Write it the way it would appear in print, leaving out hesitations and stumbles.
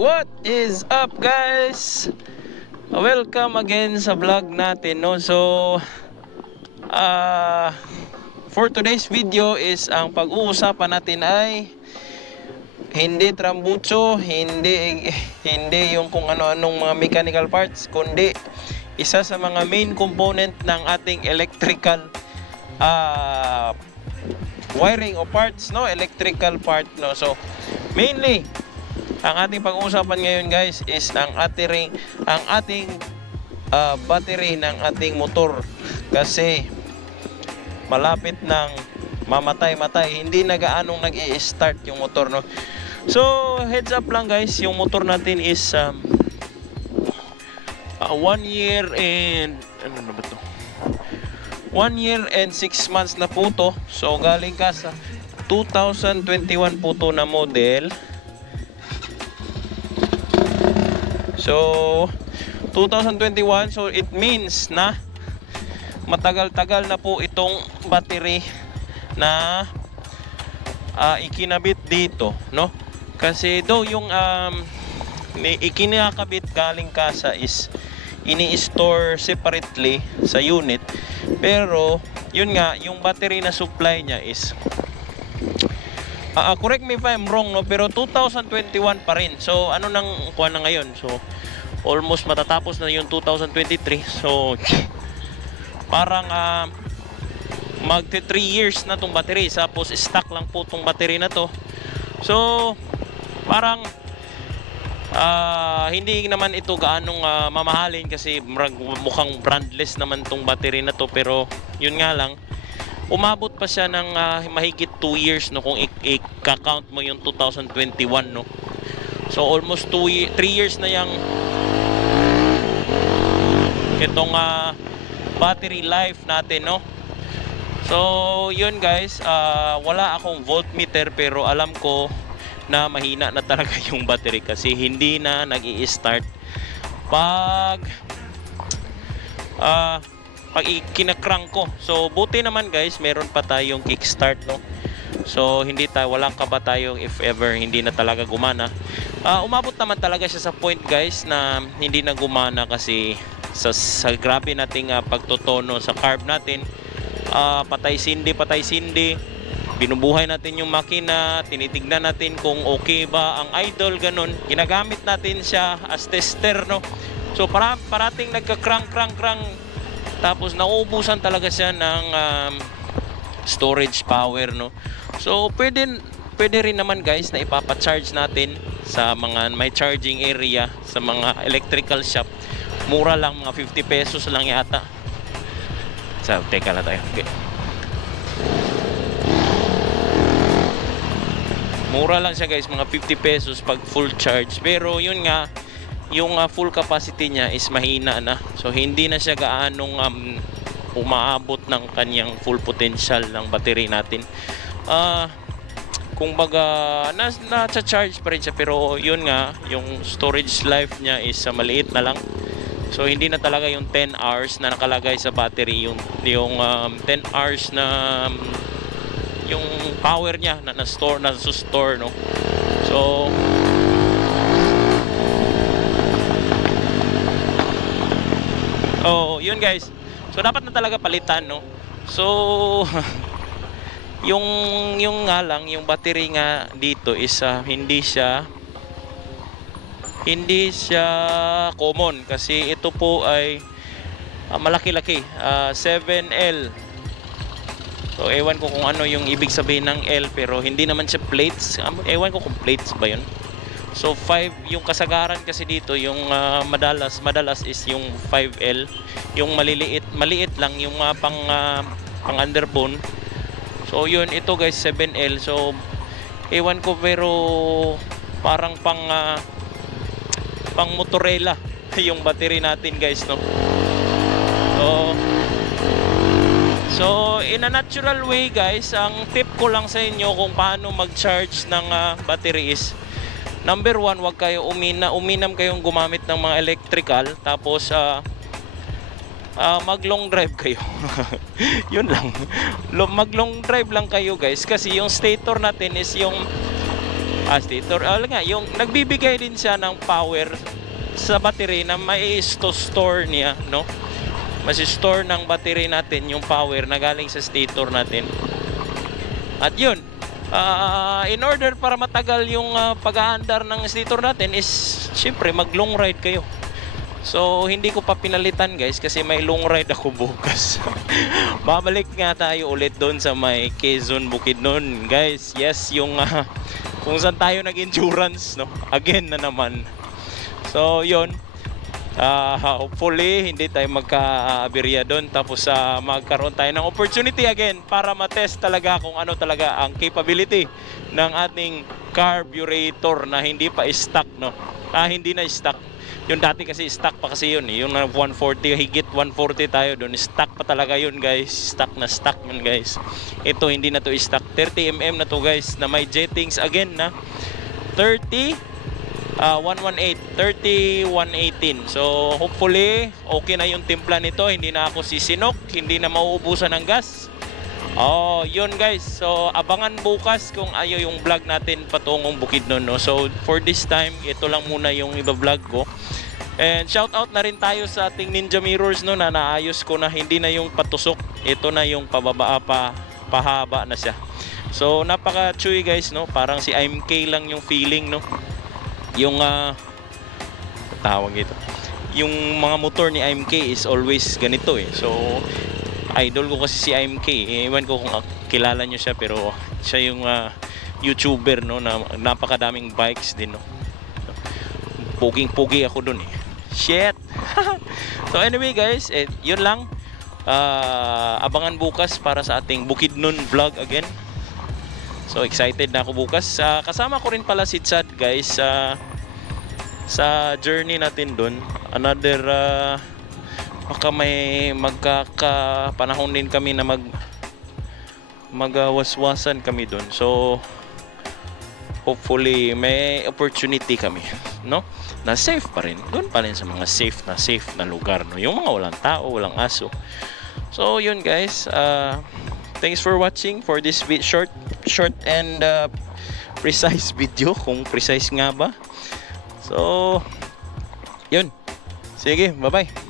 What is up, guys? Welcome again sa vlog natin, no? So for today's video is ang pag-uusapan natin ay hindi trambucho, hindi yung kung ano-anong mga mechanical parts, kundi isa sa mga main component ng ating electrical wiring o parts, no? Electrical part, no? So mainly ang ating pag-uusapan ngayon, guys, is ang ating battery ng ating motor, kasi malapit ng mamatay, hindi na gaanong nag-i-start yung motor, no? So heads up lang, guys, yung motor natin is 1 year and 1 year and 6 months na po to. So galing ka sa 2021 po to na model. So 2021, so it means na matagal-tagal na po itong battery na ikinabit dito, no? Kasi though yung ikinakabit galing kasa is ini-store separately sa unit, pero yun nga, yung battery na supply niya is correct me if I'm wrong, no, pero 2021 pa rin. So ano nang kuha na ngayon? So almost matatapos na yung 2023. So parang magte 3 years na tong battery, tapos stock lang po tong battery na to. So parang hindi naman ito gaanong mamahalin, kasi mukhang brandless naman tong battery na to. Pero yun nga lang, umabot pa siya ng mahigit 2 years, no, kung i-count mo yung 2021, no. So almost 3 years na yung itong battery life natin, no. So yun, guys, wala akong voltmeter, pero alam ko na mahina na talaga yung battery, kasi hindi na nag-i-start pag kinakrank ko. So buti naman, guys, meron pa tayong kickstart, no. So walang kaba tayo if ever hindi na talaga gumana. Umabot naman talaga siya sa point, guys, na hindi na gumana, kasi sa grabe nating pagtotono sa carb natin, patay sindi, binubuhay natin yung makina, tinitignan natin kung okay ba ang idle, ganun. Ginagamit natin siya as tester, no. So parating nagka-crank, tapos nauubusan talaga siya ng storage power, no. So pwede rin naman, guys, na ipapa-charge natin sa mga may charging area, sa mga electrical shop. Mura lang, mga 50 pesos lang yata. So teka lang tayo, okay. Mura lang siya, guys, mga 50 pesos pag full charge. Pero yun nga, yung full capacity niya is mahina na. So hindi na siya gaanong umaabot ng kanyang full potential ng battery natin. Kung baga na-charge pa rin siya, pero yun nga, yung storage life niya is maliit na lang. So hindi na talaga yung 10 hours na nakalagay sa battery, yung 10 hours na yung power niya na store, no. So yun, guys. So dapat na talaga palitan, no. So yung nga lang, yung battery nga dito is hindi siya common, kasi ito po ay malaki-laki, 7L. So ewan ko kung ano yung ibig sabihin ng L, pero hindi naman siya plates. Ewan ko kung plates ba yun. So 5 yung kasagaran, kasi dito yung madalas is yung 5L, yung maliit lang yung pang underbone. So yun, ito, guys, 7L. So ewan ko, pero parang pang Motorella yung battery natin, guys, no. So in a natural way, guys, ang tip ko lang sa inyo kung paano mag-charge ng battery is, number 1, wag kayo uminam kayong gumamit ng mga electrical, tapos mag long drive kayo. Yun lang, mag long drive lang kayo, guys, kasi yung stator natin is yung stator. Nga, yung nagbibigay din siya ng power sa battery na may store niya, no? Masi-store ng battery natin yung power na galing sa stator natin. At yun, in order para matagal yung pag-aandar ng stator natin is syempre mag long ride kayo. So hindi ko pa pinalitan guys kasi may long ride ako bukas. Babalik nga tayo ulit doon sa may Quezon Bukidnon guys. Yes, yung kung saan tayo nag-endurance, no? Again na naman. So yun, hopefully hindi tayo magka-aberya doon, tapos magkaroon tayo ng opportunity again para matest talaga kung ano talaga ang capability ng ating carburetor na hindi pa stock, no? Hindi na stock. Yung dati kasi stock pa kasi yun, yung 140, higit 140 tayo doon, stock pa talaga yun guys. Stock na stock yun guys. Ito hindi na to stock, 30mm na to guys, na may jettings again na 118. So hopefully okay na yung timpla nito, hindi na ako sisinok, hindi na mauubusan ng gas. Yun guys. So abangan bukas kung yung vlog natin patungong Bukidnon, no? So for this time, ito lang muna yung i-vlog ko. And shout out na rin tayo sa ating Ninja mirrors, no, na naayos ko na, hindi na yung patusok, ito na yung pahaba na siya. So napaka-chewy guys, no? Parang si IMK lang yung feeling, no? Yung tawag ito, yung mga motor ni IMK is always ganito eh. So idol ko kasi si IMK, ewan ko kung kilala nyo siya, pero siya yung YouTuber, no, na napakadaming bikes din, no? Puging-pugi ako dun eh. Shit. So anyway guys, yun lang. Abangan bukas para sa ating Bukidnon vlog again. So excited na ako bukas. Kasama ko rin pala si Chad guys sa journey natin dun. Another baka may magkakapanahon din kami na magwaswasan kami dun. So hopefully may opportunity kami, no? Na safe pa rin. Doon pa rin sa mga safe na lugar, no? Yung mga walang tao, walang aso. So yun guys, thanks for watching for this short and precise video, kung precise nga ba. So yun, sige, bye bye.